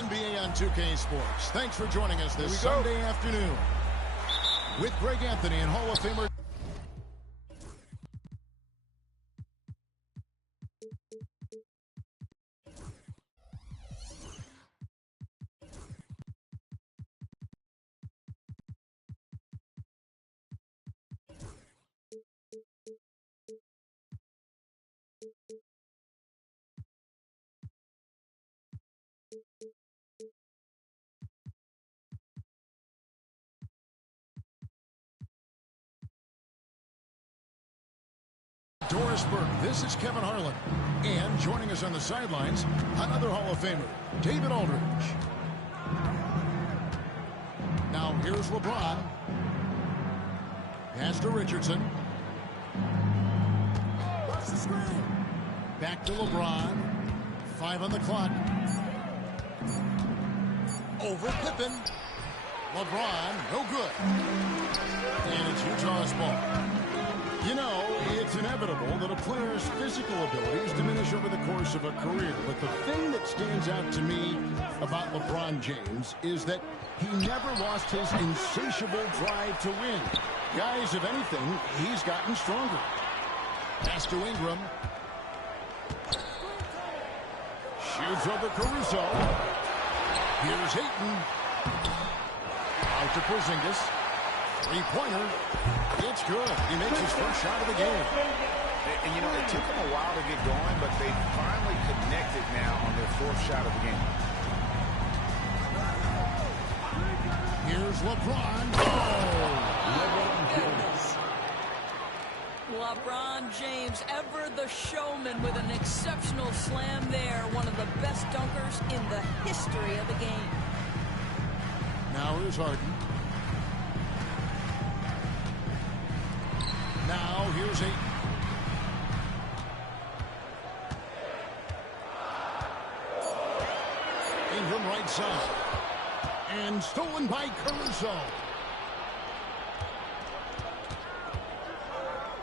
NBA on 2K Sports. Thanks for joining us this Sunday afternoon with Greg Anthony and Hall of Famer Doris Burke. This is Kevin Harlan. And joining us on the sidelines, another Hall of Famer, David Aldridge. Now here's LeBron. Pass to Richardson. Back to LeBron. 5 on the clock. Over Pippen. LeBron, no good. And it's Utah's ball. You know, it's inevitable that a player's physical abilities diminish over the course of a career. But the thing that stands out to me about LeBron James is that he never lost his insatiable drive to win. Guys, if anything, he's gotten stronger. Pass to Ingram. Shoots over Caruso. Here's Ayton. Out to Porzingis. Three-pointer. It's good. He makes his first shot of the game. And, you know, it took them a while to get going, but they finally connected now on their fourth shot of the game. Here's LeBron. LeBron James, ever the showman, with an exceptional slam there. One of the best dunkers in the history of the game. Now here's Harden. Now here's Ayton. Ingram right side. And stolen by Caruso.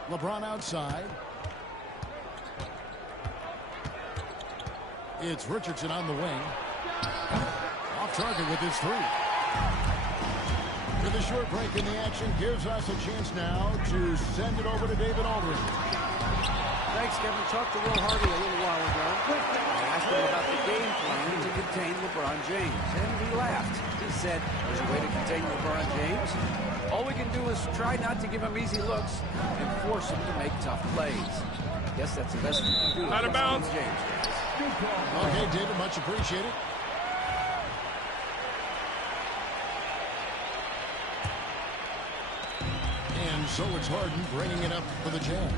LeBron outside. It's Richardson on the wing. Off target with his three. The short break in the action gives us a chance now to send it over to David Aldridge. Thanks, Kevin. Talked to Will Hardy a little while ago. I asked him about the game plan to contain LeBron James, and he laughed. He said, there's a way to contain LeBron James. All we can do is try not to give him easy looks and force him to make tough plays. I guess that's the best we can do. Out of bounds. James. Okay, David, much appreciated. So it's Harden bringing it up for the Jazz.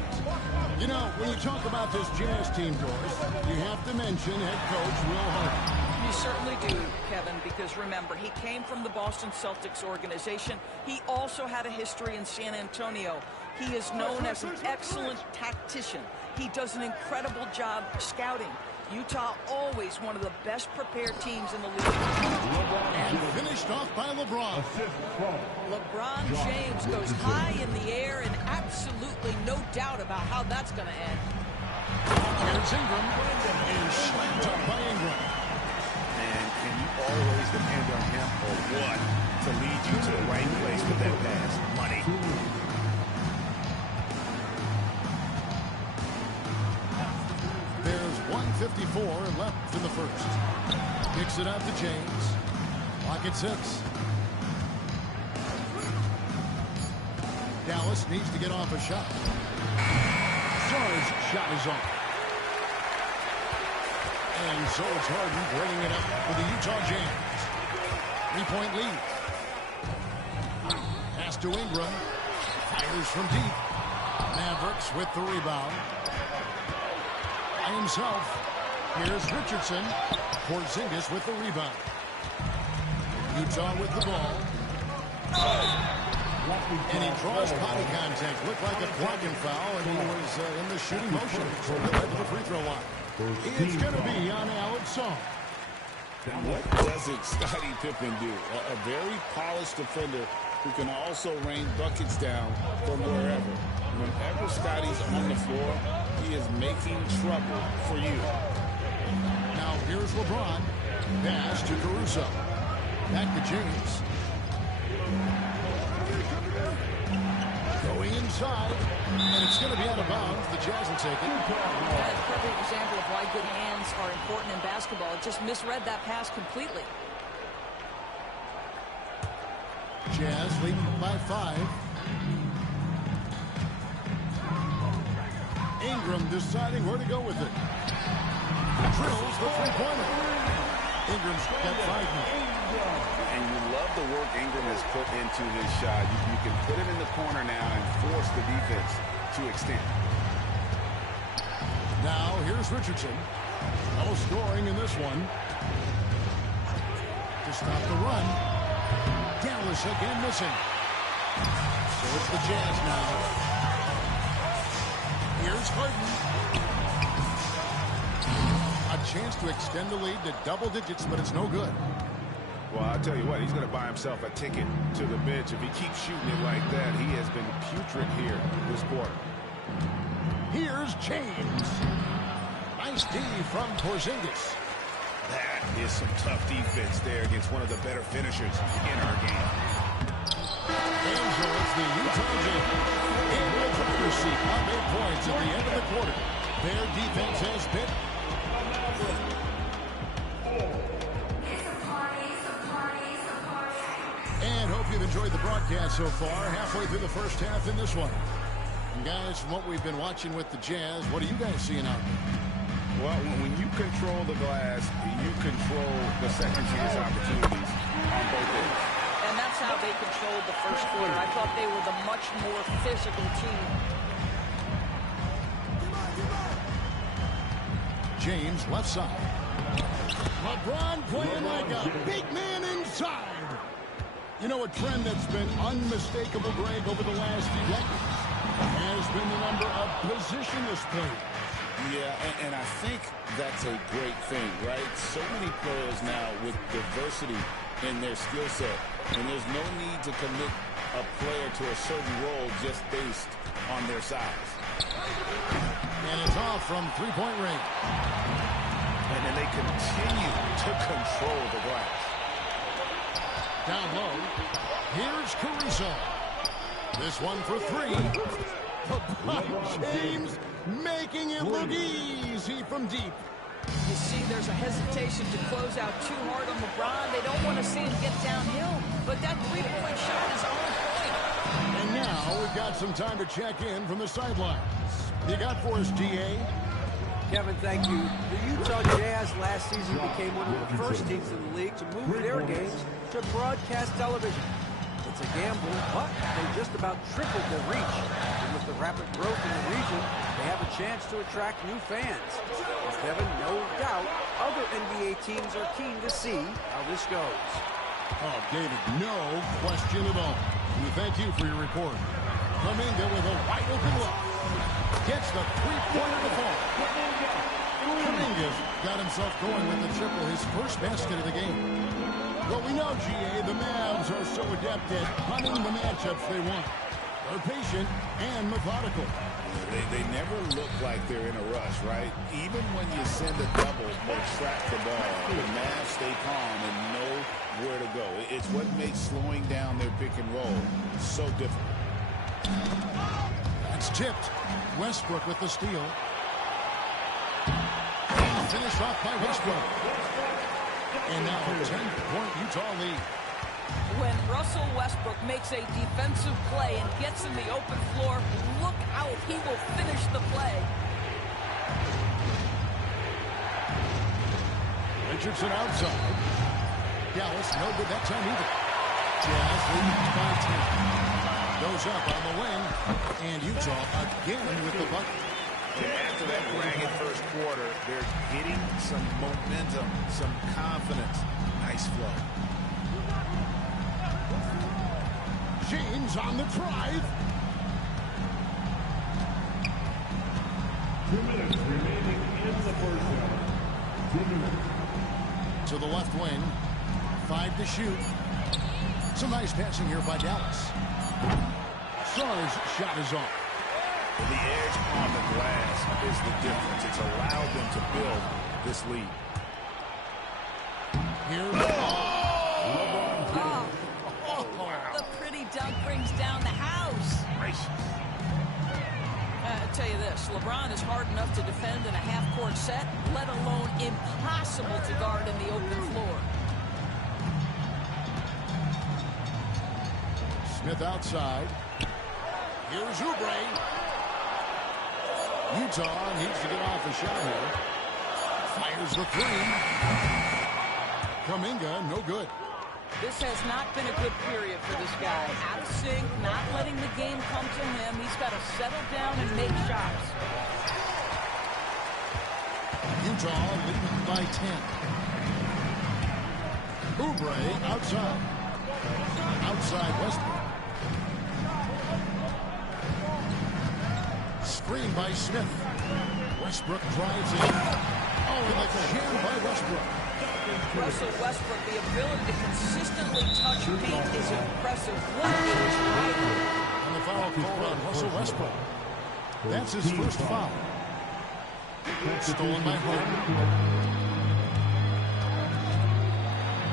You know, when you talk about this Jazz team, Doris, you have to mention head coach Will Hardy. You certainly do, Kevin, because remember, he came from the Boston Celtics organization. He also had a history in San Antonio. He is known as an excellent tactician. He does an incredible job scouting. Utah always one of the best prepared teams in the league. And finished off by LeBron. LeBron James goes high in the air, and absolutely no doubt about how that's going to end. Here's Ingram, and slammed up by Ingram. And can you always depend on him or what to lead you to the right place with that pass? Money. 1:54 left in the first. Kicks it out to James. Clock at 6. Dallas needs to get off a shot. Sar's shot is off. And so it's Harden bringing it up for the Utah Jazz. 3-point lead. Pass to Ingram. Fires from deep. Mavericks with the rebound. By himself. Here's Richardson. Porzingis with the rebound. Utah with the ball. And he draws body contact. Looked like a blocking foul, and he was in the shooting motion. So he'll head to the free throw line. It's going to be on Alex Song. What doesn't Scottie Pippen do? A very polished defender who can also rain buckets down from wherever. Whenever Scottie's on the floor, he is making trouble for you. Now here's LeBron. Pass to Caruso. Back to James. Going inside, and it's going to be out of bounds. The Jazz will take it. That's a perfect example of why good hands are important in basketball. It just misread that pass completely. Jazz leading by 5. Ingram deciding where to go with it. Drills the three-pointer. Ingram's got 5 now. And you love the work Ingram has put into his shot. You can put it in the corner now and force the defense to extend. Now here's Richardson. No scoring in this one. To stop the run. Dallas again missing. So it's the Jazz now. Here's Harden. A chance to extend the lead to double digits, but it's no good. Well, I'll tell you what, he's going to buy himself a ticket to the bench. If he keeps shooting it like that, he has been putrid here this quarter. Here's James. Nice D from Porzingis. That is some tough defense there against one of the better finishers in our game. Angel, it's the Utah Jazz in the driver's seat on 8 points at the end of the quarter. Their defense has been... And hope you've enjoyed the broadcast so far. Halfway through the first half in this one. And guys, from what we've been watching with the Jazz, what are you guys seeing out there? Well, when you control the glass, you control the second chance opportunities on both ends. And that's how they controlled the first quarter. I thought they were the much more physical team. James, left side. LeBron playing like a big man inside. You know, a trend that's been unmistakable, Greg, over the last few decades has been the number of positionless players. Yeah, and I think that's a great thing, right? So many players now with diversity in their skill set, and there's no need to commit a player to a certain role just based on their size. And it's off from three-point range. And then they continue to control the glass. Down low. Here's Caruso. This one for 3. LeBron James making it look easy from deep. You see, there's a hesitation to close out too hard on LeBron. They don't want to see him get downhill, but that three-point shot is on point. And now we've got some time to check in from the sidelines. You got for us, D.A.? Kevin, thank you. The Utah Jazz last season became one of the first teams in the league to move their games to broadcast television. It's a gamble, but they just about tripled their reach. And with the rapid growth in the region, they have a chance to attract new fans. And Kevin, no doubt, other NBA teams are keen to see how this goes. Oh, David, no question at all. We thank you for your report. Kuminga with a wide open look. Gets the three-pointer to fall. Kuminga's got himself going with the triple, his first basket of the game. Well, we know, G.A., the Mavs are so adept at hunting the matchups they want. They're patient and methodical. They never look like they're in a rush, right? Even when you send a double or trap the ball, the Mavs stay calm and know where to go. It's what makes slowing down their pick and roll so difficult. That's tipped. Westbrook with the steal. Finished off by Westbrook. And now a 10-point Utah lead. When Russell Westbrook makes a defensive play and gets in the open floor, look out, he will finish the play. Richardson outside. Dallas, no good that time either. Jazz leads by 10. Goes up on the wing, and Utah again with the bucket. And after that bragging first quarter, they're getting some momentum, some confidence. Nice flow. James on the drive. 2 minutes remaining in the first half. 2 minutes. To the left wing. 5 to shoot. Some nice passing here by Dallas. Sarr's shot is off. The edge on the glass is the difference. It's allowed them to build this lead. Here's The pretty dunk brings down the house. I'll tell you this, LeBron is hard enough to defend in a half-court set, let alone impossible to guard in the open floor. Smith outside. Here's Oubre. Utah needs to get off a shot here. Fires the three. Kuminga, no good. This has not been a good period for this guy. Out of sync, not letting the game come to him. He's got to settle down and make shots. Utah leading by 10. Oubre outside. Outside Westbrook. Screen by Smith. Westbrook drives in. Oh, and the jam by Westbrook. Russell Westbrook, the ability to consistently touch paint is impressive. What is right? And the foul called on Russell Westbrook. That's his first foul. Stolen by Harden.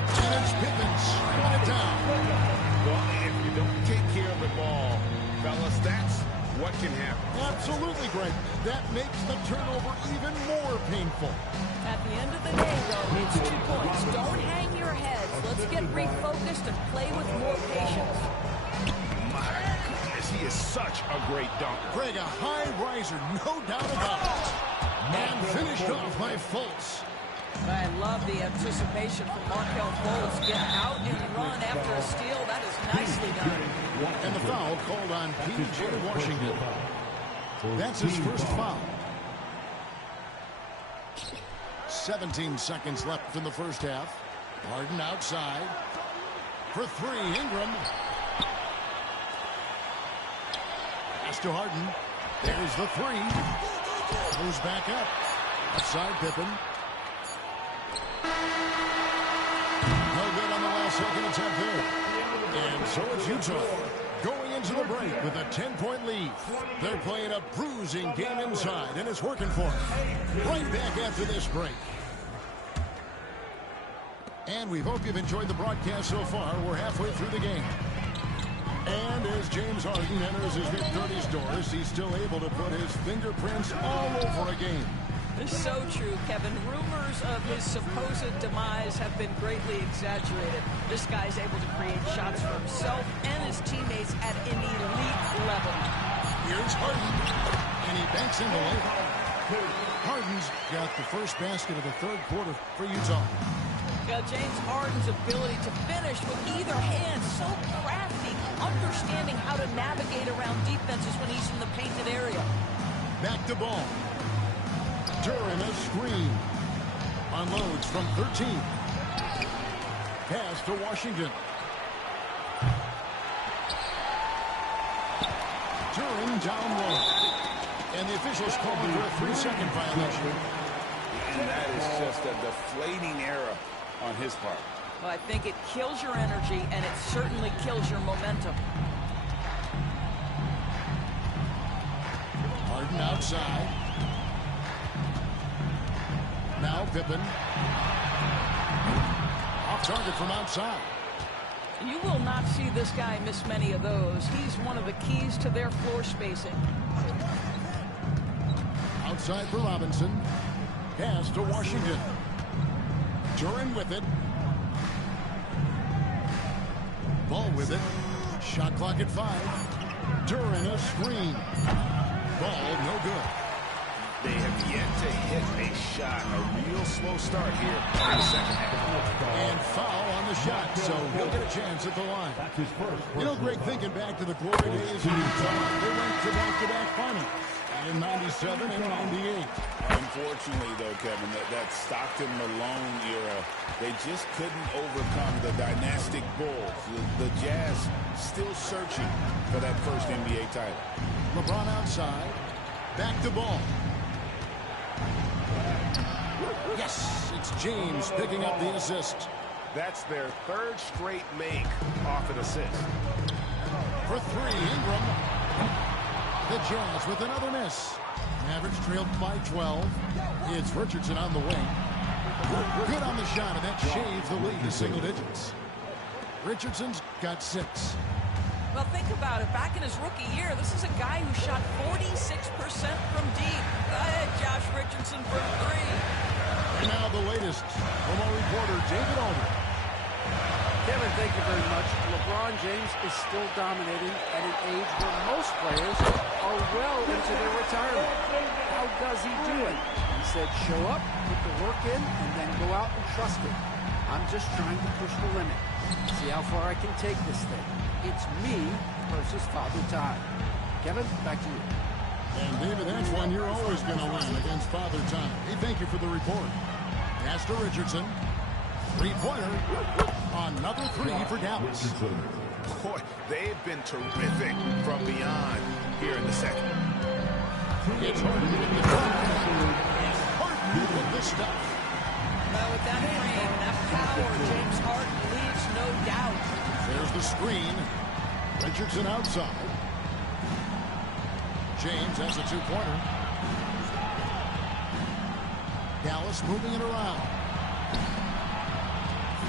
And it's Pippen shooting it down. Well, if you don't take care of the ball, fellas, that's what can happen. Absolutely, Greg. That makes the turnover even more painful. At the end of the day, though, it's 2 points. Don't hang your heads. Let's get refocused and play with more patience. My goodness, he is such a great dunker. Greg, a high riser, no doubt about it. And finished off by Fultz. I love the anticipation from Markelle Fultz. Get out and run after a steal. That is nicely done. And the foul called on P.J. Washington. That's his first foul. 17 seconds left in the first half. Harden outside. For three, Ingram. Pass to Harden. There's the three. Goes back up. Outside Pippen. No good on the last second attempt there. And so it's Utah going into the break with a 10-point lead. They're playing a bruising game inside, and it's working for them. Right back after this break. And we hope you've enjoyed the broadcast so far. We're halfway through the game. And as James Harden enters his mid-30s doors, he's still able to put his fingerprints all over a game. It's so true, Kevin. Rumors of his supposed demise have been greatly exaggerated. This guy's able to create shots for himself and his teammates at an elite level. Here's Harden, and he banks in the layup. Harden's got the first basket of the third quarter for Utah. James Harden's ability to finish with either hand, so crafty, understanding how to navigate around defenses when he's in the painted area. Back to ball. During a screen. Unloads from 13. Pass to Washington. During down low. And the officials call for a 3-second violation. And that is just a deflating error on his part. Well, I think it kills your energy, and it certainly kills your momentum. Harden outside. Now Pippen. Off target from outside. You will not see this guy miss many of those. He's one of the keys to their floor spacing. Outside for Robinson. Pass to Washington. Duren with it. Ball with it. Shot clock at 5. Duren a screen. Ball no good. They have yet to hit a shot. A real slow start here in the second half. And foul on the shot, so he'll get a chance at the line. You know, Greg, thinking back to the glory days of Utah, they went to back-to-back finals in 97 and 98. Unfortunately, though, Kevin, that Stockton-Malone era, they just couldn't overcome the dynastic Bulls. The Jazz still searching for that first NBA title. LeBron outside. Back to ball. Yes, it's James picking up the assist. That's their third straight make off an assist. For three, Ingram. The Jazz with another miss. Mavericks trailed by 12. It's Richardson on the wing. Good on the shot, and that shaves the lead to single digits. Richardson's got 6. Well, think about it. Back in his rookie year, this is a guy who shot 46% from deep. Go ahead, Josh Richardson from 3. And now the latest from our reporter, David Aldridge. Kevin, thank you very much. LeBron James is still dominating at an age where most players are well into their retirement. How does he do it? He said, show up, put the work in, and then go out and trust it. I'm just trying to push the limit. See how far I can take this thing. It's me versus Father Time. Kevin, back to you. And David, that's one you're always going to win against Father Time. Hey, thank you for the report. Pass to Richardson. Three-pointer. Another 3 for Dallas. Boy, they've been terrific from beyond here in the second. It's Harden with the Harden with the stuff. Well, with that frame, that power, James Harden leaves no doubt. There's the screen. Richardson outside. James has a 2-pointer. Dallas moving it around.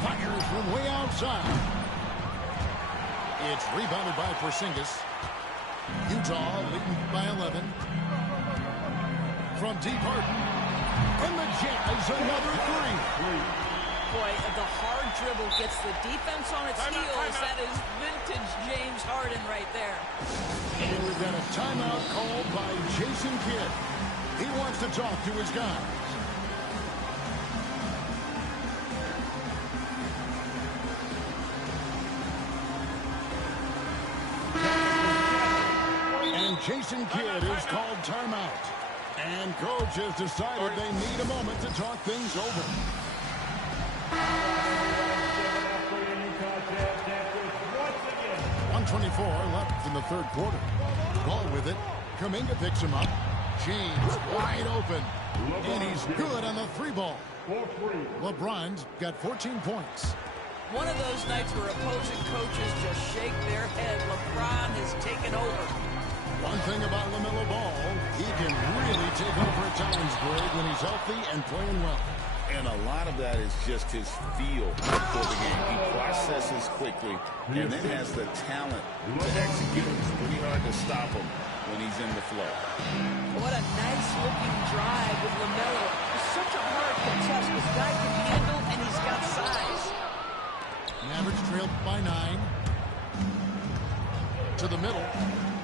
Fires from way outside. It's rebounded by Porzingis. Utah leading by 11. From deep, Harden. And the Jazz another 3. Boy, the hard dribble gets the defense on its heels. That is vintage James Harden right there. And we've got a timeout called by Jason Kidd. He wants to talk to his guys. And Jason Kidd is called timeout. And coach has decided they need a moment to talk things over. 1:24 left in the third quarter. Ball with it. Kuminga picks him up. James wide open. And he's good on the 3-ball. LeBron's got 14 points. One of those nights where opposing coaches just shake their head. LeBron has taken over. One thing about LaMelo Ball, he can really take over at times, Greg, when he's healthy and playing well. And a lot of that is just his feel for the game. He processes quickly and then has the talent to execute. It's pretty hard to stop him when he's in the flow. What a nice-looking drive with LaMelo. It's such a hard contest. This guy can handle, and he's got size. Mavericks trailed by 9. To the middle.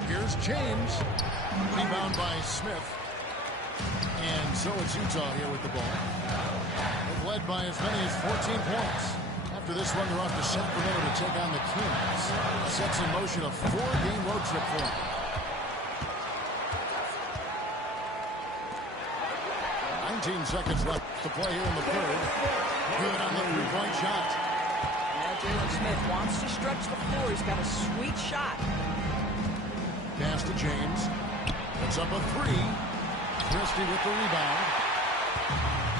Here's James. Rebound by Smith. And so it's Utah here with the ball. They've led by as many as 14 points. After this one, they're off to Sacramento to take on the Kings. Sets in motion a 4-game road trip for them. 19 seconds left to play here in the third. Good on the 3-point shot. Now Jalen Smith wants to stretch the floor. He's got a sweet shot. Pass to James. Puts up a 3. Christie with the rebound.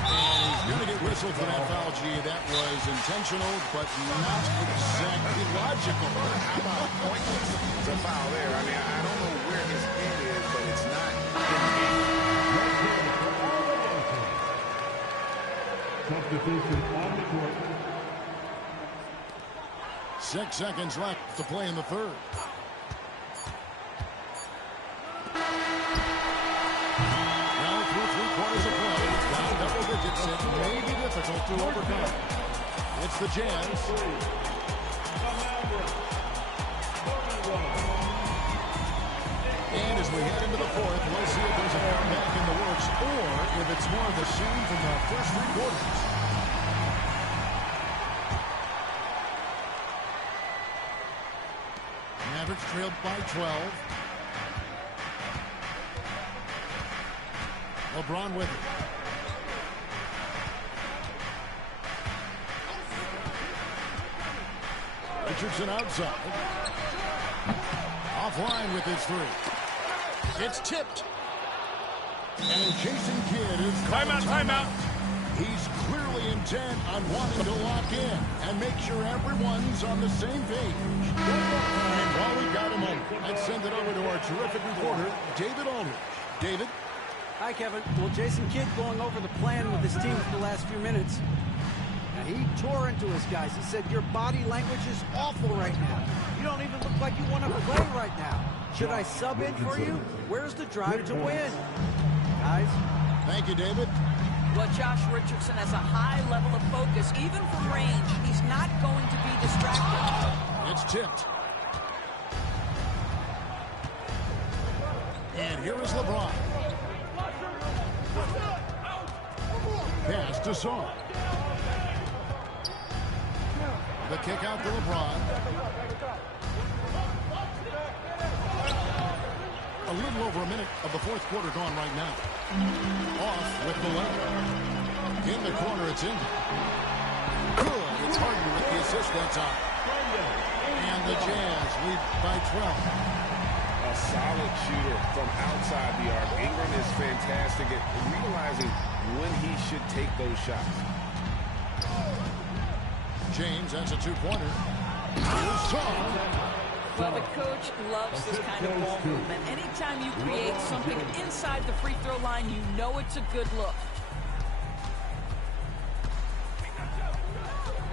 And he's going to get whistled for that foul, G. That was intentional, but not exactly logical. How about pointless? It's a foul there. I mean, I don't know where his head is, but it's not in the game. Substitution on the court. 6 seconds left to play in the third. It may be difficult to overcome. It's the Jazz. And as we head into the fourth, we'll see if there's a comeback in the works or if it's more of the same from the first 3 quarters. Mavericks trailed by 12. LeBron with it. Richardson outside. Offline with his 3. It's tipped. And Jason Kidd is called timeout. He's clearly intent on wanting to lock in and make sure everyone's on the same page. And while we got a moment, let's send it over to our terrific reporter, David Aldridge. David? Hi, Kevin. Well, Jason Kidd going over the plan with his team for the last few minutes. Now, he tore into his guys. He said, your body language is awful right now. You don't even look like you want to play right now. Should I sub in for you? Where's the drive to win? Guys? Thank you, David. Well, Josh Richardson has a high level of focus, even from range. He's not going to be distracted. It's tipped. And here is LeBron. Pass to Saul. The kick out to LeBron. A little over a minute of the fourth quarter gone right now. Off with the leg. In the corner, it's in. Good. It's Harden with the assist that time. And the Jazz lead by 12. A solid shooter from outside the arc. Ingram is fantastic at realizing when he should take those shots. James has a two-pointer. Here's Saul. Well, the coach loves this kind of ball movement. Anytime you create something inside the free throw line, you know it's a good look.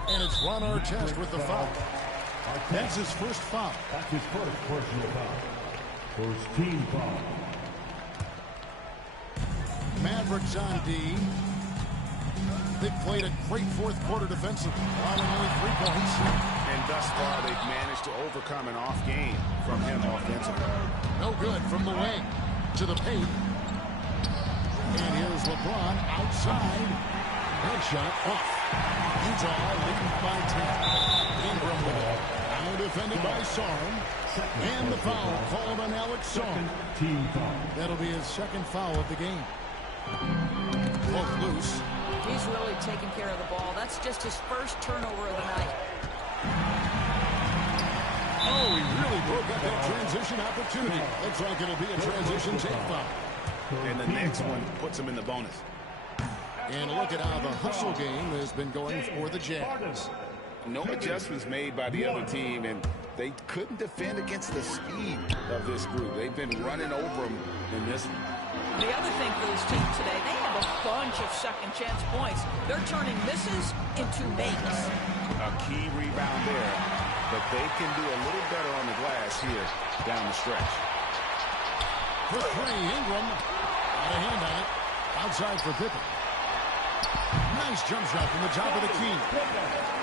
And it's Ron Artest with the foul. That's his first foul. That's his first personal foul. First team foul. Mavericks on D. They played a great fourth quarter defensively, allowing only 3 points. And thus far, they've managed to overcome an off game from him offensively. No good from the wing to the paint. And here's LeBron outside. Headshot off. Utah leading by 10. Ingram with it. Now defended by Sarn. And the foul called on Alex Sarn. Team foul. That'll be his second foul of the game. Both loose. He's really taking care of the ball. That's just his first turnover of the night. Oh, he really broke up that transition opportunity. Looks like it'll be a transition take foul. And the next one puts him in the bonus. And look at how the hustle game has been going for the Jazz. No adjustments made by the other team, and they couldn't defend against the speed of this group. They've been running over them in this one. The other thing for this team today, they have a bunch of second chance points. They're turning misses into makes. A key rebound there, but they can do a little better on the glass here down the stretch. For three, Ingram. Got a hand on it. Outside for Pippen. Nice jump shot from the top of the key.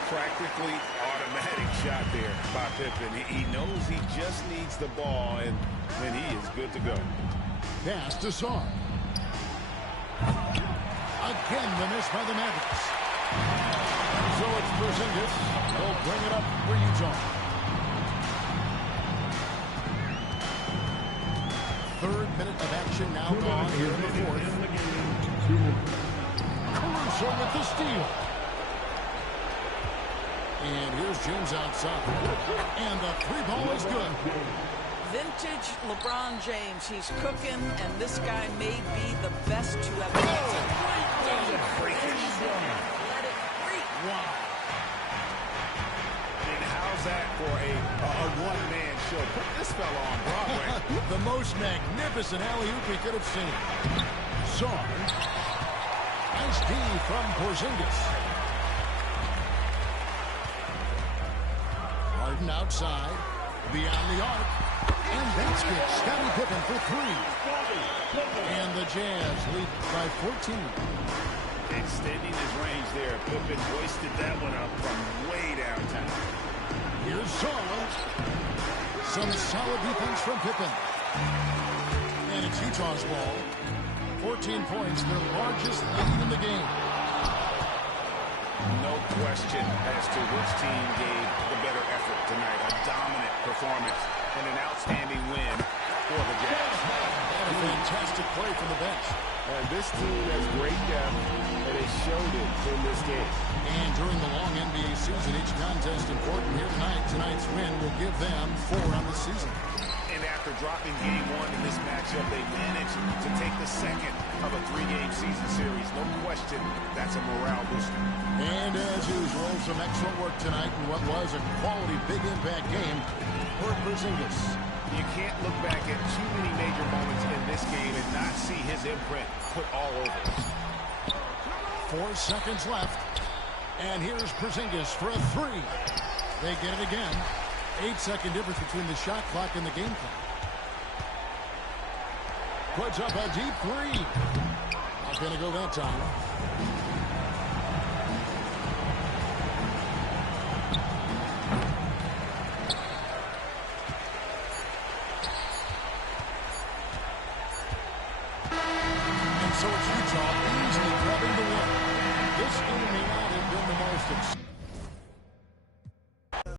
Practically automatic shot there by Pippen. He knows he just needs the ball, and then he is good to go. Pass to Saul. Again, the miss by the Mavericks. So it's Porzingis. They'll bring it up for Utah. Third minute of action now gone here in the fourth. Caruso with the steal. And here's James outside. And the three ball is good. Vintage LeBron James. He's cooking, and this guy may be the best to ever. That's a great game. Let it freak. Wow. I mean, how's that for a one-man show? Put this fella on Broadway. The most magnificent alley-oop we could have seen. Sarn. Nice D from Porzingis. Harden outside. Beyond the arc. And basket. Scottie Pippen for three. And the Jazz lead by 14. Extending his range there. Pippen hoisted that one up from way downtown. Here's Saul. Some solid defense from Pippen. And it's Utah's ball. 14 points, their largest lead in the game. No question as to which team gave the better effort tonight. A dominant performance and an outstanding win for the Jazz. And a fantastic play from the bench. And this team has great depth, and it showed it in this game. And during the long NBA season, each contest important here tonight. Tonight's win will give them 4 on the season. And after dropping game 1 in this matchup, they managed to take the second of a 3-game season series. No question, that's a morale booster. And as usual, some excellent work tonight in what was a quality big impact game for Porzingis. You can't look back at too many major moments in this game and not see his imprint put all over it. 4 seconds left. And here's Porzingis for a three. They get it again. 8-second difference between the shot clock and the game clock. Puts up a deep three. Not going to go that time.